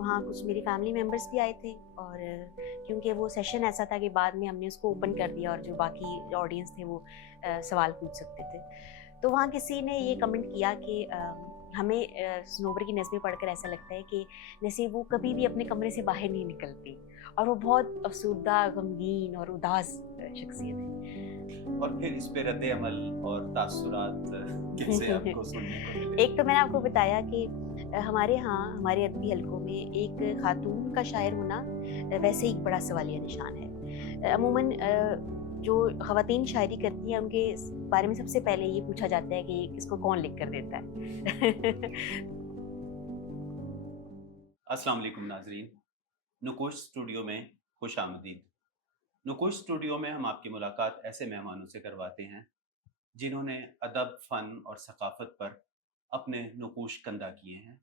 वहाँ कुछ मेरी फैमिली मेम्बर्स भी आए थे, और क्योंकि वो सेशन ऐसा था कि बाद में हमने उसको ओपन कर दिया और जो बाकी ऑडियंस थे वो सवाल पूछ सकते थे। तो वहाँ किसी ने ये कमेंट किया कि हमें स्नोबर की नज़में पढ़कर ऐसा लगता है कि जैसे वो कभी भी अपने कमरे से बाहर नहीं निकलती, और वो बहुत अफसरदा, गमगीन और उदास शख्सियत है। और फिर इस पे रद्द-ए-अमल और तासुरात कैसे आपको सुनने को मिले? एक तो मैंने आपको बताया कि हमारे यहाँ हमारे अदबी हलकों में एक खातून का शायर होना वैसे ही एक बड़ा सवालिया निशान है। अमूमन जो ख़वातीन शायरी करती हैं उनके बारे में सबसे पहले ये पूछा जाता है कि इसको कौन लिख कर देता है। अस्सलाम वालेकुम नाज़रीन, नुकोश स्टूडियो में खुशामदीद। नुकोश स्टूडियो में हम आपकी मुलाकात ऐसे मेहमानों से करवाते हैं जिन्होंने अदब, फ़न और सक़ाफ़त पर अपने नकूश कंधा किए हैं।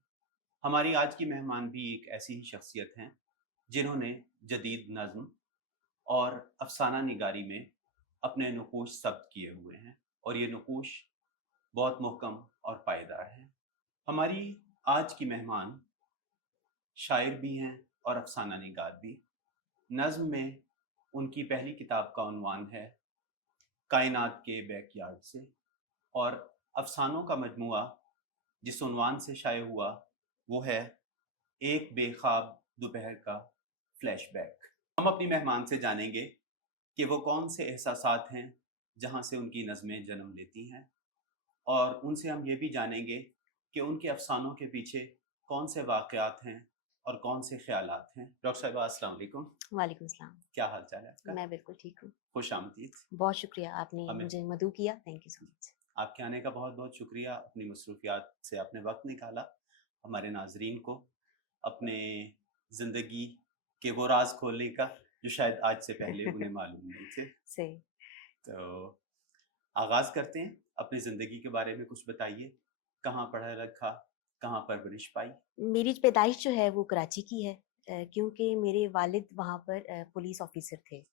हमारी आज की मेहमान भी एक ऐसी ही शख्सियत हैं जिन्होंने जदीद नज़्म और अफ़साना निगारी में अपने नकूश ज़ब्त किए हुए हैं, और ये नकूश बहुत मुहकम और पायदार हैं। हमारी आज की मेहमान शायर भी हैं और अफ़साना निगार भी। नज़्म में उनकी पहली किताब का उन्वान है कायनात के बैकयार्ड से, और अफ़सानों का मजमूआ जिस उन्वान से शाये हुआ वो है एक बेख़्वाब दोपहर का फ्लैशबैक। हम अपनी मेहमान से जानेंगे कि वो कौन से एहसासात हैं जहाँ से उनकी नज़में जन्म लेती हैं, और उनसे हम ये भी जानेंगे कि उनके अफ़सानों के पीछे कौन से वाक़यात हैं और कौन से ख़यालात हैं। डॉक्टर साहिबा अस्सलाम वालेकुम। वालेकुम सलाम। क्या हाल-चाल है आपका? मैं बिल्कुल ठीक हूँ। खुशामदीद। बहुत शुक्रिया, आपने हमें मुझे मदऊ किया। Thank you so much. आपके आने का बहुत-बहुत शुक्रिया। अपनी मसरूफ़ियात से आपने वक़्त निकाला हमारे नाज़रीन को अपने ज़िंदगी के वो राज़ खोलने का जो शायद आज से पहले उन्हें मालूम नहीं थे। सही। तो आगाज़ करते हैं। अपनी ज़िंदगी के बारे में कुछ बताइए। कहाँ पढ़ा-लिखा, कहाँ परवरिश पाई? मेरी पैदाइश जो है वो कराची की है, क्योंकि मेरे वालिद वहाँ पर पुलिस ऑफ़िसर थे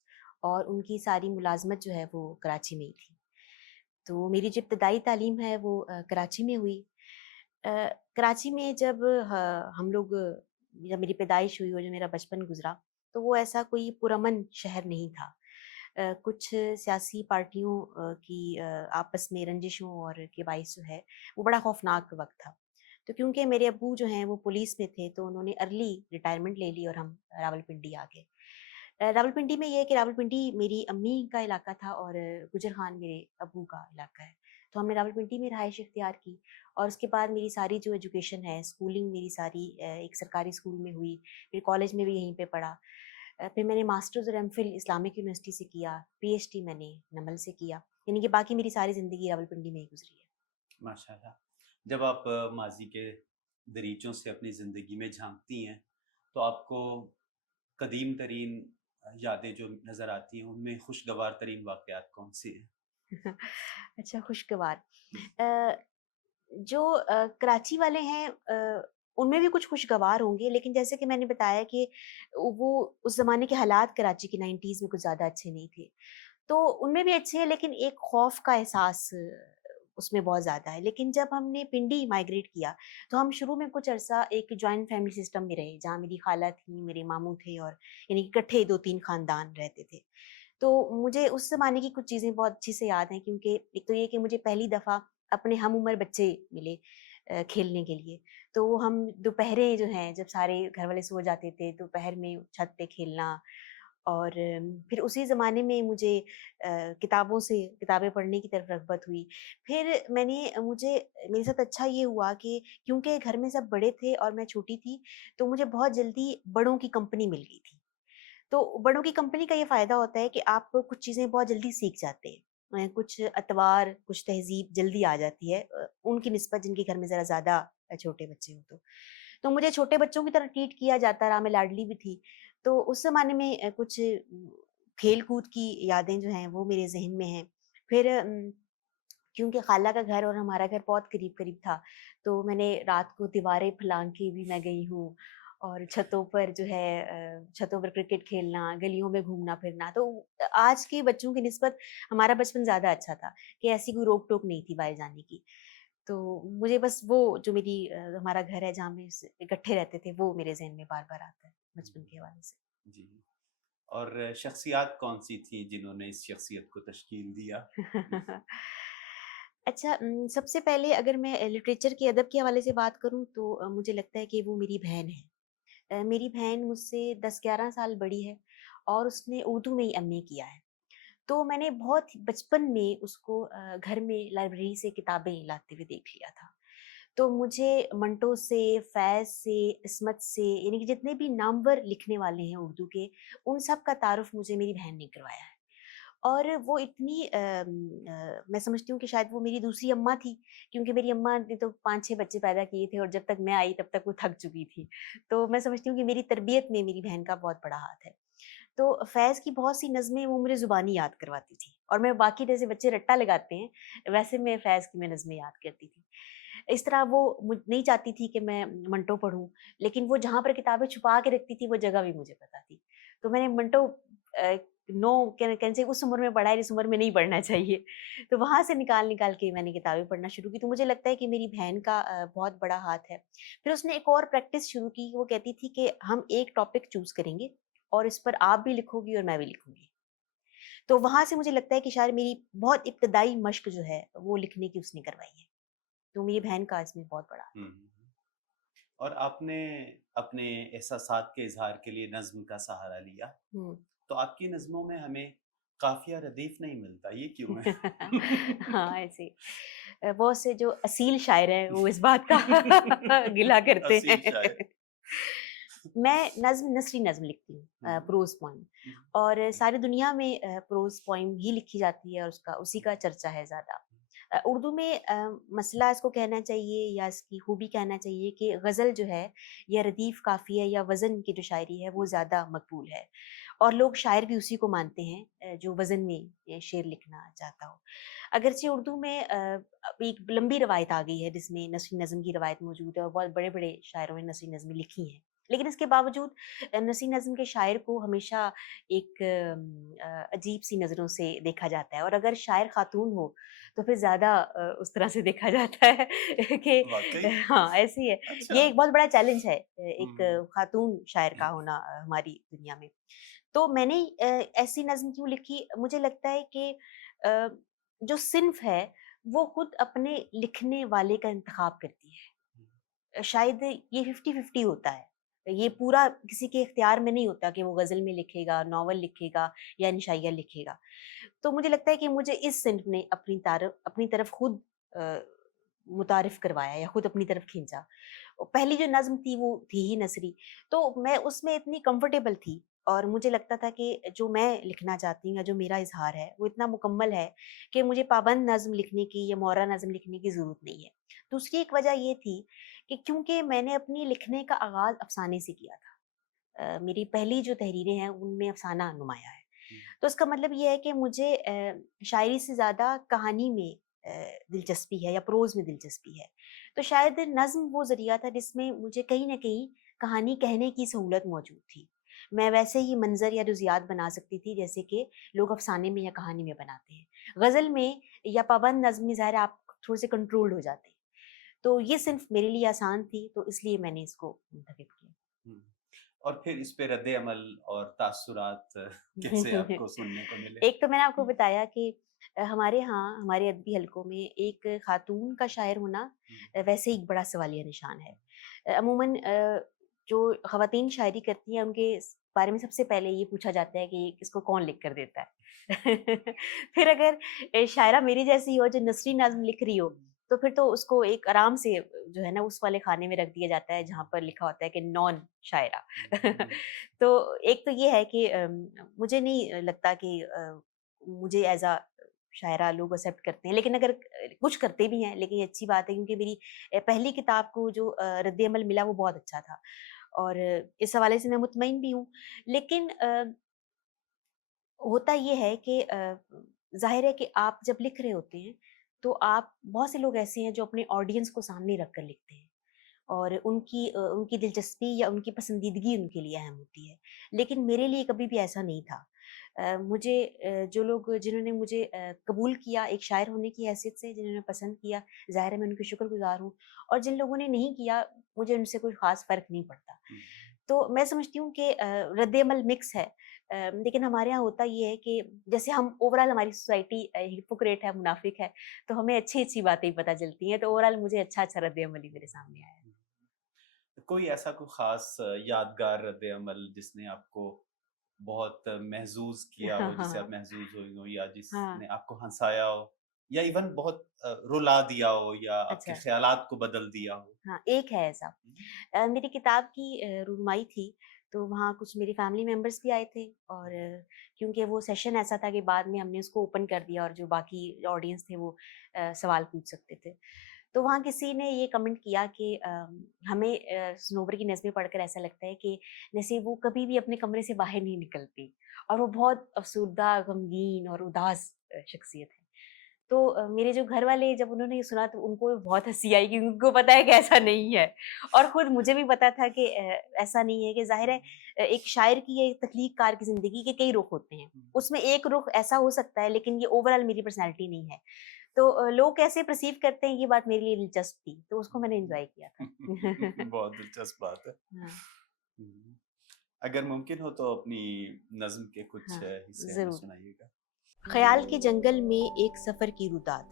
और उनकी सारी मुलाज़मत जो है वो कराची में ही थी। तो मेरी जो इब्तदाई तालीम है वो कराची में हुई। अ, कराची में जब हम लोग जब मेरी पैदाइश हुई और जो मेरा बचपन गुज़रा, तो वो ऐसा कोई पुरअमन शहर नहीं था। कुछ सियासी पार्टियों की आपस में रंजिशों और के बाइस जो है, वो बड़ा खौफ़नाक वक़्त था। तो क्योंकि मेरे अब्बू जो हैं वो पुलिस में थे, तो उन्होंने अर्ली रिटायरमेंट ले ली और हम रावलपिंडी आ गए। रावलपिंडी में ये है कि रावलपिंडी मेरी अम्मी का इलाका था और गुजर खान मेरे अब्बू का इलाका है। तो हमने रावलपिंडी में रहाइश इख्तियार की, और उसके बाद मेरी सारी जो एजुकेशन है, स्कूलिंग मेरी सारी एक सरकारी स्कूल में हुई, फिर कॉलेज में भी यहीं पे पढ़ा। फिर मैंने मास्टर्स और एमफिल इस्लामिक यूनिवर्सिटी से किया, पीएचडी मैंने नमल से किया, यानी कि बाकी मेरी सारी ज़िंदगी रावलपिंडी में ही गुज़री है। माशाल्लाह। जब आप माज़ी के दरीचों से अपनी ज़िंदगी में झाँकती हैं, तो आपको कदीम तरीन यादें जो नज़र आती हैं, उनमें खुशगवार तरीन वाक़यात कौन-से हैं? अच्छा, खुशगवार। अ, जो कराची वाले हैं, उनमें भी कुछ खुशगवार होंगे, लेकिन जैसे कि मैंने बताया कि वो उस ज़माने के हालात कराची के 90s में कुछ ज़्यादा अच्छे नहीं थे। तो उनमें भी अच्छे हैं, लेकिन एक खौफ का एहसास उसमें बहुत ज़्यादा है। लेकिन जब हमने पिंडी माइग्रेट किया, तो हम शुरू में कुछ अरसा एक जॉइंट फैमिली सिस्टम में रहे, जहाँ मेरी खाला थी, मेरे मामू थे, और यानी कि इकट्ठे 2-3 खानदान रहते थे। तो मुझे उस ज़माने की कुछ चीज़ें बहुत अच्छे से याद हैं, क्योंकि एक तो ये कि मुझे पहली दफ़ा अपने हम उम्र बच्चे मिले खेलने के लिए। तो वो हम दोपहरें जो हैं, जब सारे घर वाले सो जाते थे, दोपहर में छत पे खेलना, और फिर उसी ज़माने में मुझे किताबों से किताबें पढ़ने की तरफ रग़बत हुई। फिर मुझे मेरे साथ अच्छा ये हुआ कि क्योंकि घर में सब बड़े थे और मैं छोटी थी, तो मुझे बहुत जल्दी बड़ों की कंपनी मिल गई थी। तो बड़ों की कंपनी का ये फ़ायदा होता है कि आप कुछ चीज़ें बहुत जल्दी सीख जाते हैं। कुछ अतवार, कुछ तहज़ीब जल्दी आ जाती है उनकी निस्बत जिनके घर में ज़रा ज़्यादा छोटे बच्चे हों तो। तो मुझे छोटे बच्चों की तरह ट्रीट किया जाता रहा, मैं लाडली भी थी। तो उस ज़माने में कुछ खेल-कूद की यादें जो हैं वो मेरे ज़हन में हैं। फिर क्योंकि खाला का घर और हमारा घर बहुत करीब-करीब था, तो मैंने रात को दीवारें फलांग के भी मैं गई हूँ, और छतों पर जो है छतों पर क्रिकेट खेलना, गलियों में घूमना-फिरना। तो आज के बच्चों की निस्बत हमारा बचपन ज़्यादा अच्छा था कि ऐसी कोई रोक-टोक नहीं थी बाहर जाने की। तो मुझे बस वो जो मेरी हमारा घर है जहाँ में इकट्ठे रहते थे, वो मेरे जहन में बार बार आता है बचपन हम्म, के हवाले जी। और शख्सियात कौन-सी थी जिन्होंने इस शख्सियत को तश्कील दिया? जी। से। अच्छा, सबसे पहले अगर मैं लिटरेचर के अदब के हवाले से बात करूँ तो मुझे लगता है कि वो मेरी बहन है। मेरी बहन मुझसे 10-11 साल बड़ी है और उसने उर्दू में ही एमए किया है। तो मैंने बहुत बचपन में उसको घर में लाइब्रेरी से किताबें लाते हुए देख लिया था। तो मुझे मंटो से, फैज़ से, इस्मत से, यानी कि जितने भी नामवर लिखने वाले हैं उर्दू के, उन सब का तारुफ़ मुझे मेरी बहन ने करवाया है। और वो इतनी मैं समझती हूँ कि शायद वो मेरी दूसरी अम्मा थी, क्योंकि मेरी अम्मा ने तो 5-6 बच्चे पैदा किए थे और जब तक मैं आई तब तक वो थक चुकी थी। तो मैं समझती हूँ कि मेरी तरबियत में मेरी बहन का बहुत बड़ा हाथ है। तो फ़ैज़ की बहुत सी नज़में वो मुझे ज़ुबानी याद करवाती थी और मैं बाकी जैसे बच्चे रट्टा लगाते हैं, वैसे मैं फ़ैज़ की मैं नज़में याद करती थी। इस तरह वो नहीं चाहती थी कि मैं मंटो पढ़ूँ, लेकिन वो जहाँ पर किताबें छुपा के रखती थी, वो जगह भी मुझे पता थी। तो मैंने मंटो अ, नो कहने से उस उम्र में पढ़ा है जिस उम्र में नहीं पढ़ना चाहिए। तो वहाँ से निकाल-निकाल के मैंने किताबें पढ़ना शुरू की, तो मुझे लगता है कि मेरी बहन का बहुत बड़ा हाथ है। फिर उसने एक और प्रैक्टिस शुरू की, वो कहती थी कि हम एक टॉपिक चूज़ करेंगे और इस पर आप भी लिखोगी और मैं भी लिखूँगी। तो वहाँ से मुझे लगता है कि शायद मेरी बहुत इब्तदाई मश्क जो है, वो लिखने की उसने करवाई है। तो मेरी बहन का इसमें बहुत बड़ा हुँ, हुँ, हुँ। और आपने अपने एहसासात के इज़हार के लिए नज़्म का सहारा लिया। हुँ। तो आपकी नज़्मों में हमें काफ़िया रदीफ़ नहीं मिलता, ये क्यों है? हाँ, ऐसे बहुत से जो असील शायर हैं, वो इस बात का गिला करते असील शायर। हैं। मैं नस्री नज़्म लिखती हूँ, हुँ, हुँ। प्रोज़ पोएम, हुँ, और हुँ, सारी दुनिया में प्रोज़ पोएम ही लिखी जाती है और उसका उसी हुँ, का चर्चा है ज़्यादा। उर्दू में मसला इसको कहना चाहिए या इसकी खूबी कहना चाहिए कि ग़ज़ल जो है या रदीफ़ काफ़िया या वज़न की जो शायरी है, वो हुँ, ज़्यादा मकबूल है और लोग शायर भी उसी को मानते हैं जो वज़न में शेर लिखना चाहता हो। अगरचे उर्दू में अब एक लंबी रवायत आ गई है जिसमें नस्री नज़्म की रवायत मौजूद है और बहुत बड़े-बड़े शायरों ने नस्री नज़्में लिखी हैं। लेकिन इसके बावजूद नसीर नज़्म के शायर को हमेशा एक अजीब-सी नज़रों से देखा जाता है और अगर शायर खातून हो, तो फिर ज़्यादा उस तरह से देखा जाता है कि वाक़ई? हाँ, ऐसे ही है। अच्छा। ये एक बहुत बड़ा चैलेंज है एक हुँ, खातून शायर का होना हमारी दुनिया में। तो मैंने ऐसी नज़्म क्यों लिखी? मुझे लगता है कि अ, जो सिन्फ़ है, वो खुद अपने लिखने वाले का इंतख़ाब करती है। हुँ, शायद ये 50-50 होता है। ये पूरा किसी के इख्तियार में नहीं होता कि वो ग़ज़ल में लिखेगा, नॉवल लिखेगा या निशाइया लिखेगा। तो मुझे लगता है कि मुझे इस सिन्फ़ ने अपनी तरफ खुद अ, मुतारिफ़ करवाया या खुद अपनी तरफ खींचा। पहली जो नज़्म थी वो थी ही नसरी, तो मैं उसमें इतनी कंफ़र्टेबल थी और मुझे लगता था कि जो मैं लिखना चाहती हूँ या जो मेरा इज़हार है, वो इतना मुकम्मल है कि मुझे पाबंद नज़्म लिखने की या मौरा नज़्म लिखने की ज़रूरत नहीं है। दूसरी एक वजह ये थी कि क्योंकि मैंने अपनी लिखने का आगाज़ अफ़साने से किया था। मेरी पहली जो तहरीरें हैं उनमें अफ़साना नुमाया है। हुँ, तो इसका मतलब ये है कि मुझे शायरी से ज़्यादा कहानी में दिलचस्पी है या प्रोज़ में दिलचस्पी है। तो शायद नज़्म वो ज़रिया था जिसमें मुझे कहीं न कहीं कहानी कहने की सहूलत मौजूद थी। मैं वैसे ही मंज़र या जुज़ियात बना सकती थी जैसे कि लोग अफ़साने में या कहानी में बनाते हैं। ग़ज़ल में या पाबंद नज़्म में ज़ाहिर है आप थोड़े से कंट्रोल्ड हो जाते हैं। तो ये सिर्फ़ मेरे लिए आसान थी, तो इसलिए मैंने इसको मुंतखब हुँ। और फिर इस पे रद्द-ए-अमल और तासुरात कैसे किया। आपको सुनने को मिले? एक तो मैंने आपको बताया कि हमारे यहाँ, हमारे अदबी हलकों में एक खातून का शायर होना हुँ, वैसे ही एक बड़ा सवालिया निशान है। अमूमन जो ख़वातीन शायरी करती हैं, उनके बारे में सबसे पहले ये पूछा जाता है कि इसको कौन लिख कर देता है? फिर अगर शायरा मेरी जैसी हो, जो नस्री नज़्म लिख रही हो, तो फिर तो उसको एक आराम से जो है ना, उस वाले खाने में रख दिया जाता है, जहाँ पर लिखा होता है कि नॉन शायरा। हुँ, हुँ, तो एक तो ये है कि मुझे नहीं लगता कि मुझे एज़ अ शायरा लोग एक्सेप्ट करते हैं, लेकिन अगर कुछ करते भी हैं, लेकिन ये अच्छी बात है क्योंकि मेरी पहली किताब को जो रद्द-ए-अमल मिला वो बहुत अच्छा था और इस हवाले से मैं मुतमईन भी हूँ। लेकिन होता ये है कि ज़ाहिर है कि आप जब लिख रहे होते हैं, तो आप बहुत से लोग ऐसे हैं जो अपने ऑडियंस को सामने रख कर लिखते हैं। और उनकी दिलचस्पी या उनकी पसंदीदगी उनके लिए अहम होती है। लेकिन मेरे लिए कभी भी ऐसा नहीं था। जो लोग जिन्होंने मुझे कबूल किया एक शायर होने की हैसियत से, जिन्होंने पसंद किया, ज़ाहिर है मैं उनकी शुक्रगुज़ार हूँ, और जिन लोगों ने नहीं किया, मुझे उनसे कोई ख़ास फ़र्क नहीं पड़ता। हुँ, तो मैं समझती हूँ कि रद्द-ए-अमल मिक्स है। लेकिन हमारे यहाँ होता ये है कि जैसे हम ओवरऑल हमारी सोसाइटी हिपोक्रेट है, मुनाफ़िक है, तो हमें अच्छी-अच्छी बातें ही पता चलती हैं, तो ओवरऑल मुझे अच्छा-अच्छा रद्द-ए-अमल ही मेरे सामने आया है। हुँ। कोई ऐसा कोई ख़ास यादगार रद्द-ए-अमल जिसने आपको बहुत महज़ूज़ किया हाँ, हो, जिससे आप हाँ। महज़ूज़ हुई हो या हाँ, जिसने आपको हँसाया हो या इवन बहुत रुला दिया हो या आपके अच्छा। ख़्यालात को बदल दिया हो? हाँ, एक है ऐसा। हुँ, मेरी किताब की रुनमाई थी, तो वहाँ कुछ मेरे फैमिली मेंबर्स भी आए थे, और क्योंकि वो सेशन ऐसा था कि बाद में हमने उसको ओपन कर दिया और जो बाकी ऑडियंस थे वो सवाल पूछ सकते थे। तो वहाँ किसी ने ये कमेंट किया कि हमें सनोवर की नज़्में पढ़कर ऐसा लगता है कि जैसे वो कभी भी अपने कमरे से बाहर नहीं निकलती, और वो बहुत अफ़सुर्दा, गमगीन और उदास शख्सियत है। तो मेरे जो घर वाले जब उन्होंने ये सुना तो उनको भी बहुत हँसी आई, क्योंकि उनको पता है कि ऐसा नहीं है, और खुद मुझे भी पता था कि ऐसा नहीं है, कि ज़ाहिर है एक शायर की या एक तख्लीक़कार की ज़िंदगी के कई रुख होते हैं। हुँ। उसमें एक रुख ऐसा हो सकता है, लेकिन ये ओवरऑल मेरी पर्सनैलिटी नहीं है। तो लोग कैसे परसीव करते हैं, ये बात मेरे लिए दिलचस्प थी, तो उसको मैंने एन्जॉय किया था। बहुत दिलचस्प बात है। हाँ, हुँ। अगर मुमकिन हो तो अपनी नज़्म के कुछ हाँ, हिस्से हमें ज़रूर। सुनाइएगा। ख़याल के जंगल में एक सफ़र की रुदात,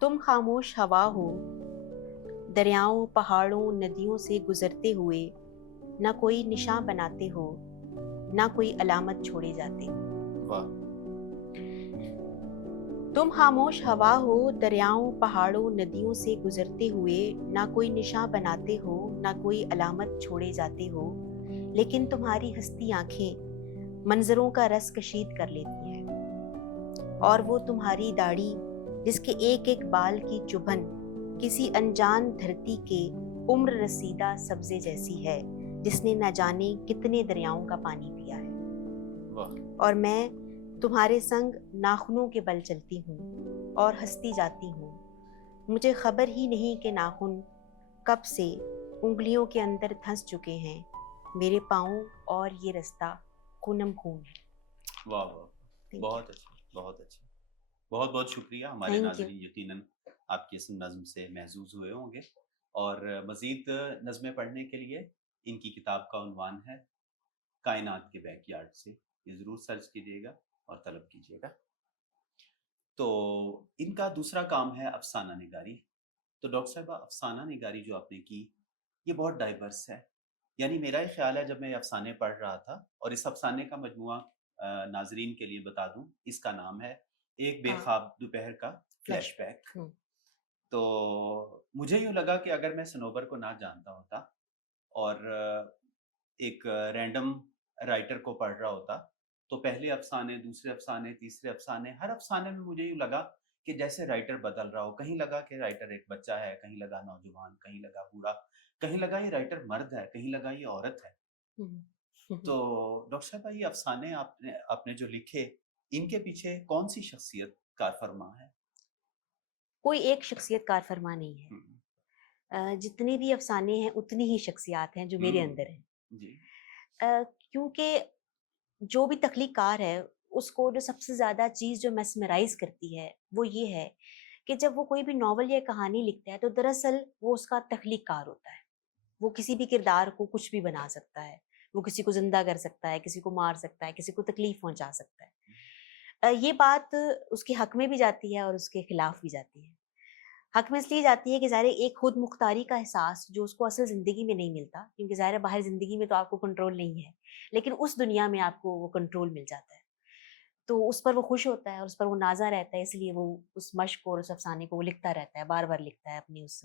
तुम खामोश हवा हो, दरियाओं, पहाड़ों, नदियों से गुज़रते हुए, ना कोई निशान बनाते हो, ना कोई अलामत छोड़े जाते। वाह! तुम खामोश हवा हो, दरियाओं, पहाड़ों, नदियों से गुज़रते हुए, ना कोई निशान बनाते हो, ना कोई अलामत छोड़े जाते हो, लेकिन तुम्हारी हँसती आँखें मंज़रों का रस कशीद कर लेती हैं, और वो तुम्हारी दाढ़ी जिसके एक-एक बाल की चुभन किसी अनजान धरती के उम्र रसीदा सब्ज़े जैसी है, जिसने न जाने कितने दरियाओं का पानी पिया है। वाह! और मैं तुम्हारे संग नाखूनों के बल चलती हूँ और हँसती जाती हूँ। मुझे खबर ही नहीं कि नाखून कब से उँगलियों के अंदर धँस चुके हैं। मेरे पाँव और ये रास्ता खूनम खून है। वाह, वाह! Thank you. बहुत अच्छा, बहुत अच्छा। बहुत-बहुत शुक्रिया। हमारे थैंक यू। नाज़रीन यकीनन आपकी इस नज़्म से महज़ूज़ हुए होंगे और मज़ीद नज़्में पढ़ने के लिए इनकी किताब का उन्वान है कायनात के बैकयार्ड से। ये ज़रूर सर्च कीजिएगा और तलब कीजिएगा। तो इनका दूसरा काम है अफ़साना निगारी। तो डॉक्टर साहिबा अफ़साना निगारी जो आपने की, ये बहुत डाइवर्स है। यानी मेरा ये ख़्याल है जब मैं ये अफ़साने पढ़ रहा था और इस अफ़साने का मजमूआ नाज़रीन के लिए बता दूँ, इसका नाम है एक हाँ, बेख़्वाब दोपहर का फ्लैश। फ्लैशबैक। हुँ, तो मुझे यूँ लगा कि अगर मैं सनोवर को ना जानता होता और एक रैंडम राइटर को पढ़ रहा होता, तो पहले अफ़साने, दूसरे अफ़साने, तीसरे अफ़साने, हर अफ़साने में मुझे यूँ लगा कि जैसे राइटर बदल रहा हो। कहीं लगा कि राइटर एक बच्चा है, कहीं लगा नौजवान, कहीं लगा बूढ़ा, कहीं लगा ये राइटर मर्द है, कहीं लगा ये औरत है। हुँ, तो हुँ। डॉक्टर साहब ये अफ़साने आपने आपने जो लिखे, इनके पीछे कौन-सी शख़्सियत कारफ़रमा है? कोई एक शख्सियत कार फरमा नहीं है। हुँ, जितने भी अफ़साने हैं उतनी ही शख्सियात हैं जो मेरे हुँ, अंदर हैं। जी, क्योंकि जो भी तख्लीक़कार है, उसको जो सबसे ज़्यादा चीज़ जो मेस्मराइज़ करती है, वो ये है कि जब वो कोई भी नॉवल या कहानी लिखता है, तो दरअसल वो उसका तख्लीक़कार होता है। वो किसी भी किरदार को कुछ भी बना सकता है। वो किसी को ज़िंदा कर सकता है, किसी को मार सकता है, किसी को तकलीफ़ पहुँचा सकता है। ये बात उसके हक़ में भी जाती है और उसके खिलाफ़ भी जाती है। हक़ में इसलिए जाती है कि ज़ाहिर है एक खुद मुख्तारी का एहसास जो उसको असल ज़िंदगी में नहीं मिलता, क्योंकि ज़ाहिर है बाहर ज़िंदगी में तो आपको कंट्रोल नहीं है, लेकिन उस दुनिया में आपको वो कंट्रोल मिल जाता है। तो उस पर वो खुश होता है और उस पर वो नाज़ा रहता है, इसलिए वो उस मश्क और उस अफ़साने को वो लिखता रहता है, बार-बार लिखता है अपनी उस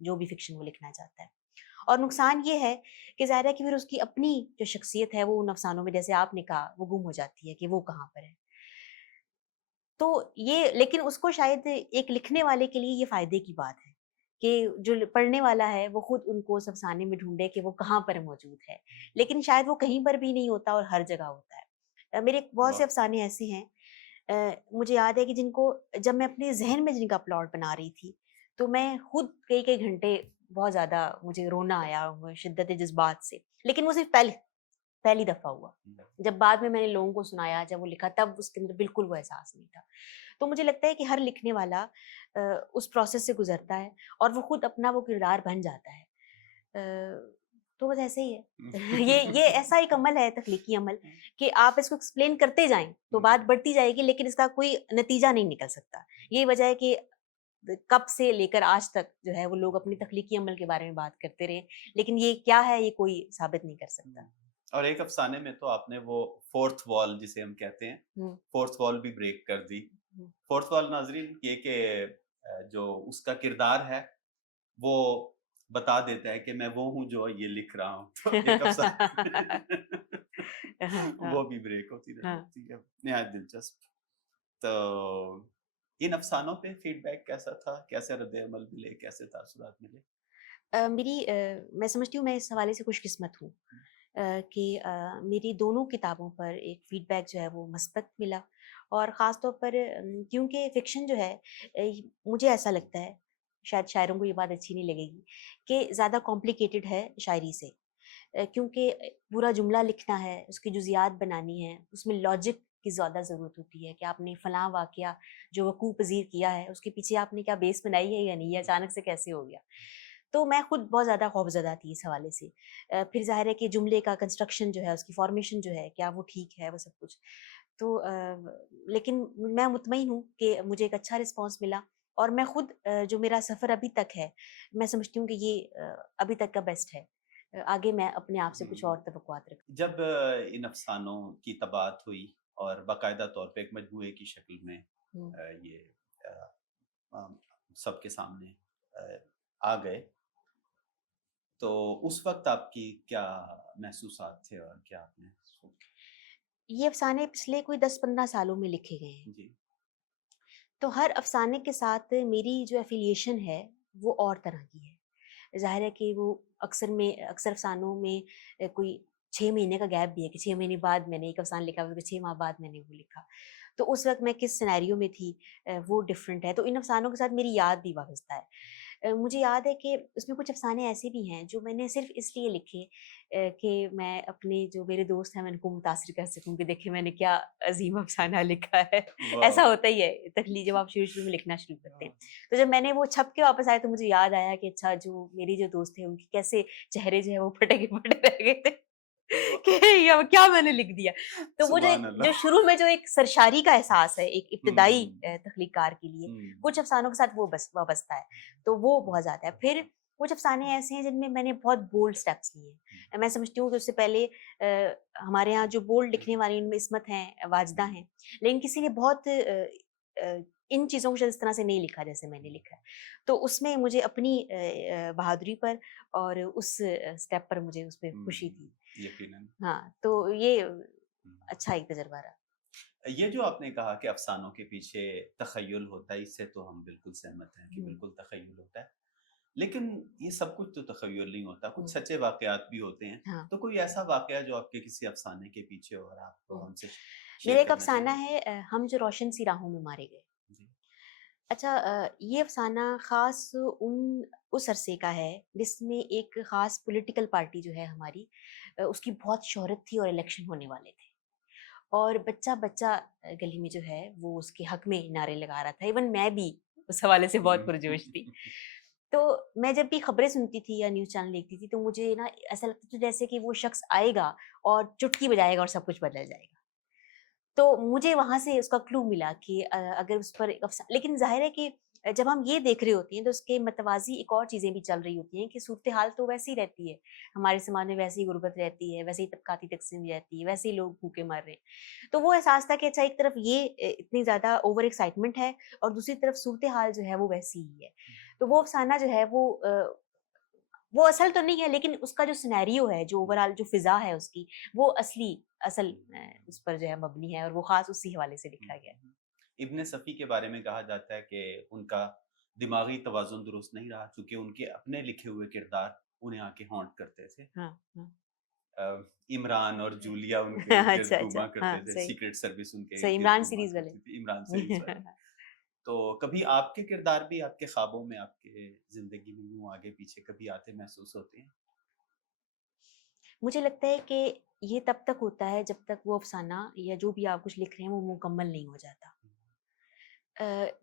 जो भी फ़िक्शन वो लिखना चाहता है। और नुकसान ये है कि ज़ाहिर है कि फिर उसकी अपनी जो शख्सियत है वो उन अफ़सानों में, जैसे आपने कहा, वो गुम हो जाती है कि वो कहाँ पर है। तो ये, लेकिन उसको शायद एक लिखने वाले के लिए ये फ़ायदे की बात है कि जो पढ़ने वाला है वो खुद उनको उस अफ़साने में ढूँढे कि वो कहाँ पर मौजूद है। लेकिन शायद वो कहीं पर भी नहीं होता और हर जगह होता है। मेरे बहुत से वाह! अफ़साने ऐसे हैं, मुझे याद है कि जिनको जब मैं अपने ज़हन में जिनका प्लॉट बना रही थी, तो मैं खुद कई-कई घंटे बहुत ज़्यादा मुझे रोना आया शिद्दत जज़्बात से। लेकिन वो सिर्फ़ पहली दफ़ा हुआ। जब बाद में मैंने लोगों को सुनाया, जब वो लिखा तब उसके अंदर बिल्कुल वो एहसास नहीं था। तो मुझे लगता है कि हर लिखने वाला उस प्रोसेस से गुज़रता है और वो खुद अपना वो किरदार बन जाता है। तो बस ऐसे ही है। ये ऐसा एक अमल है तख्लीकी अमल कि आप इसको एक्सप्लेन करते जाएँ, तो बात बढ़ती जाएगी लेकिन इसका कोई नतीजा नहीं निकल सकता। यही वजह है कि कब से लेकर आज तक जो है वो लोग अपनी तख्लीकी अमल के बारे में बात करते रहे, लेकिन ये क्या है ये कोई साबित नहीं कर सकता। और एक अफ़साने में तो आपने वो फ़ोर्थ वॉल जिसे हम कहते हैं, हुँ, फ़ोर्थ वॉल भी ब्रेक कर दी। हुँ। फ़ोर्थ वॉल नाज़रीन ये कि जो उसका किरदार है, वो बता देता है कि मैं वो हूँ जो ये लिख रहा हूँ। तो एक हाँ, वो हाँ, भी ब्रेक होती नज़र हाँ। आती है। निहायत दिलचस्प। तो इन अफ़सानों पे फ़ीडबैक कैसा था? कैसे रद्द-ए-अमल मिले? कैसे तासुरात मिले? मैं समझती हूँ मैं इस हवाले से खुशकिस्मत हूँ कि मेरी दोनों किताबों पर एक फ़ीडबैक जो है वो मस्बत मिला और ख़ास तौर पर क्योंकि फ़िक्शन जो है मुझे ऐसा लगता है, शायद शायरों को ये बात अच्छी नहीं लगेगी, कि ज़्यादा कॉम्प्लिकेटेड है शायरी से। क्योंकि पूरा जुमला लिखना है, उसकी जुज़ियात बनानी है, उसमें लॉजिक की ज़्यादा ज़रूरत होती है कि आपने फ़लाँ वाक़या जो वक़ूअ पज़ीर किया है, उसके पीछे आपने क्या बेस बनाई है या नहीं, ये अचानक से कैसे हो गया? तो मैं खुद बहुत ज़्यादा खौफ़ज़दा थी इस हवाले से। फिर ज़ाहिर है कि जुमले का कंस्ट्रक्शन जो है, उसकी फ़ॉर्मेशन जो है, क्या वो ठीक है, वो सब कुछ। तो लेकिन मैं मुतमईन हूँ कि मुझे एक अच्छा रिस्पॉन्स मिला और मैं खुद जो मेरा सफ़र अभी तक है, मैं समझती हूँ कि ये अभी तक का बेस्ट है। आगे मैं अपने आप से कुछ हुँ। और तवक्कुआत रखती जब इन अफ़सानों की तबाअत हुई और बाकायदा तौर पे एक मजमूए की शक्ल में हूँ। ये अ, सबके सामने अ, आ गए, तो उस वक़्त आपकी क्या महसूसात थे और क्या आपने सोचा? ये अफ़साने पिछले कोई 10-15 सालों में लिखे गए हैं। जी। तो हर अफ़साने के साथ मेरी जो एफ़िलिएशन है, वो और तरह की है। ज़ाहिर है कि वो अक्सर अफ़सानों में कोई 6 महीने का गैप भी है कि 6 महीने बाद मैंने एक अफ़साना लिखा, फिर 6 माह बाद मैंने वो लिखा। तो उस वक़्त मैं किस सिनेरियो में थी वो डिफ़रेंट है। तो इन अफ़सानों के साथ मेरी याद भी वाबस्ता है। मुझे याद है कि उसमें कुछ अफ़साने ऐसे भी हैं जो मैंने सिर्फ़ इसलिए लिखे कि मैं अपने जो मेरे दोस्त हैं मैं उनको मुतासिर कर सकूँ कि देखिए मैंने क्या अज़ीम अफ़साना लिखा है। ऐसा वाह! होता ही है जब आप शुरू-शुरू में लिखना शुरू करते हैं। तो जब मैंने वो छप के वापस आए तो मुझे याद आया कि अच्छा जो मेरे जो दोस्त थे उनके कैसे चेहरे जो है वो फटे के फटे रह गए थे कि वाह! ये अब क्या मैंने लिख दिया। तो वो जो सुभान जो अल्लाह। शुरू में जो एक सरशारी का एहसास है एक इब्तिदाई हुँ, तख्लीक़कार के लिए, हुँ, कुछ अफ़सानों के साथ वो बस वाबस्ता है। तो वो बहुत ज़्यादा है। फिर कुछ अफ़साने ऐसे हैं जिनमें मैंने बहुत बोल्ड स्टेप्स लिए हैं। मैं समझती हूँ कि उससे पहले हमारे यहाँ जो बोल्ड लिखने वाली उनमें इस्मत हैं, वाजदा हैं। लेकिन किसी ने बहुत इन चीज़ों को शायद इस तरह से नहीं लिखा जैसे मैंने लिखा है। तो उसमें मुझे अपनी बहादुरी पर और उस स्टेप पर मुझे उसपे खुशी हुँ, थी। यकीनन। हाँ, तो ये हुँ। अच्छा एक तजुर्बा रहा। ये जो आपने कहा कि अफ़सानों के पीछे तख़य्युल होता है, इससे तो हम बिल्कुल सहमत हैं कि हुँ, बिल्कुल तख़य्युल होता है। लेकिन ये सब कुछ तो तख़य्युल नहीं होता, कुछ हुँ, सच्चे वाक़यात भी होते हैं। हाँ, तो कोई ऐसा वाक़या जो आपके किसी अफ़साने के पीछे हो और आप हुँ। हमसे मेरा शेयर एक करना अफ़साना चाहेंगे? है हम जो रोशन सी राहों में मारे गए। जी। अच्छा ये अफ़साना ख़ास उस अरसे का है जिसमें एक ख़ास पॉलिटिकल पार्टी जो है हमारी उसकी बहुत शोहरत थी और इलेक्शन होने वाले थे। और बच्चा-बच्चा गली में जो है वो उसके हक में नारे लगा रहा था। इवन मैं भी उस हवाले से बहुत पुरजोश थी। तो मैं जब भी खबरें सुनती थी या न्यूज़ चैनल देखती थी तो मुझे ना ऐसा लगता था जैसे कि वो शख़्स आएगा और चुटकी बजाएगा और सब कुछ बदल जाएगा। तो मुझे वहाँ से उसका क्लू मिला कि अगर उस पर एक अफ़सा लेकिन ज़ाहिर है कि जब हम ये देख रहे होते हैं तो उसके मतवाज़ी एक और चीज़ें भी चल रही होती हैं कि सूरत-ए-हाल तो वैसी ही रहती है। हमारे समाज में वैसे ही गुर्बत रहती है, वैसे ही तबक़ाती तक़सीम रहती है, वैसे ही लोग भूखे मर रहे हैं। तो वो एहसास था कि अच्छा एक तरफ ये इतनी ज़्यादा ओवर एक्साइटमेंट है और दूसरी तरफ सूरत-ए-हाल जो है वो वैसी ही है। तो वो अफ़साना जो है वो असल तो नहीं है लेकिन उसका जो सिनेरियो है, जो ओवरऑल जो फ़िज़ा है उसकी, वो असल उस पर जो है मबनी है और वो ख़ास उसी हवाले से लिखा गया है। इब्न सफ़ी के बारे में कहा जाता है कि उनका दिमागी तवाज़ुन दुरुस्त नहीं रहा चूँकि उनके अपने लिखे हुए किरदार उन्हें आके हॉन्ट करते थे। हाँ, हाँ। इमरान और जूलिया उनके अच्छा, इर्द-गिर्द अच्छा। घूमा करते हाँ, थे, सही। सीक्रेट सर्विस उनके सही इर्द-गिर्द इमरान घूमा सीरीज़ वाले। करती थी, इमरान सीरीज़ वाले। तो कभी आपके किरदार भी आपके ख्वाबों में, आपके ज़िंदगी में यूँ आगे-पीछे कभी आते महसूस होते हैं? मुझे लगता है कि ये तब तक होता है जब तक वो अफ़साना या जो भी आप कुछ लिख रहे हैं वो मुकम्मल नहीं हो जाता।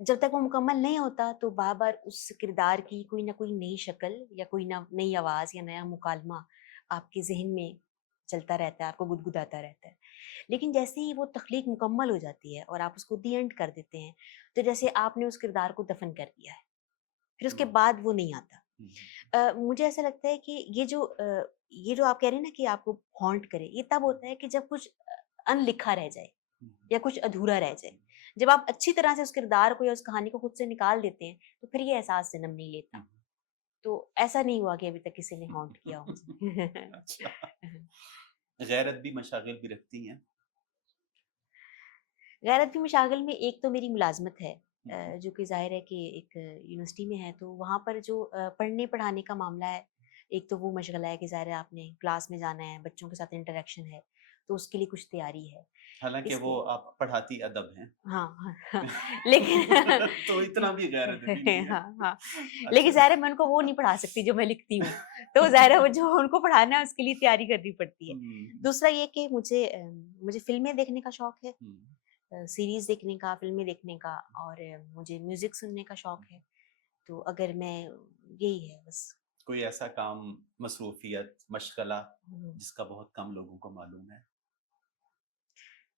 जब तक वो मुकम्मल नहीं होता तो बार-बार उस किरदार की कोई न कोई नई शक्ल या कोई न नई आवाज़ या नया मुकालमा आपके ज़हन में चलता रहता है, आपको गुदगुदाता रहता है। लेकिन जैसे ही वो तख़लीक मुकम्मल हो जाती है और आप उसको दी एंड कर देते हैं, तो जैसे आपने उस किरदार को दफ़न कर दिया है, फिर उसके हुँ, बाद वो नहीं आता। हुँ, मुझे ऐसा लगता है कि ये जो आप कह रहे हैं ना कि आपको हॉन्ट करे, ये तब होता है कि जब कुछ अनलिखा रह जाए हुँ, या कुछ अधूरा रह जाए। जब आप अच्छी तरह से उस किरदार को या उस कहानी को खुद से निकाल देते हैं, तो फिर ये एहसास जन्म नहीं हुँ, लेता। तो ऐसा नहीं हुआ कि अभी तक किसी ने हॉन्ट किया हो हुँ। मुझे। अच्छा, गैरत भी मशागिल भी रखती हैं? गैरत भी मशागिल में एक तो मेरी मुलाज़मत है, हुँ, हुँ, जो कि ज़ाहिर है कि एक यूनिवर्सिटी में है, तो वहाँ पर जो पढ़ने-पढ़ाने का मामला है, एक तो वो मशगला है कि ज़ाहिर है आपने क्लास में जाना है, बच्चों के साथ इंटरैक्शन है, तो उसके लिए कुछ तैयारी है। हालाँकि वो इसके आप पढ़ाती अदब हैं। हाँ, हाँ, हाँ, लेकिन तो इतना भी गैरत भी नहीं है। हाँ, हाँ, लेकिन अच्छा। ज़ाहिर है मैं उनको वो नहीं पढ़ा सकती जो मैं लिखती हूँ, तो ज़ाहिर है वो जो उनको पढ़ाना है उसके लिए तैयारी करनी पड़ती है। हुँ, दूसरा ये कि मुझे फ़िल्में देखने का शौक है, हुँ। सीरीज़ देखने का, फ़िल्में देखने का और मुझे म्यूज़िक सुनने का शौक है, तो अगर मैं यही है बस। कोई ऐसा काम, मसरूफ़ियत, मशग़ला हुँ, जिसका बहुत कम लोगों को मालूम है?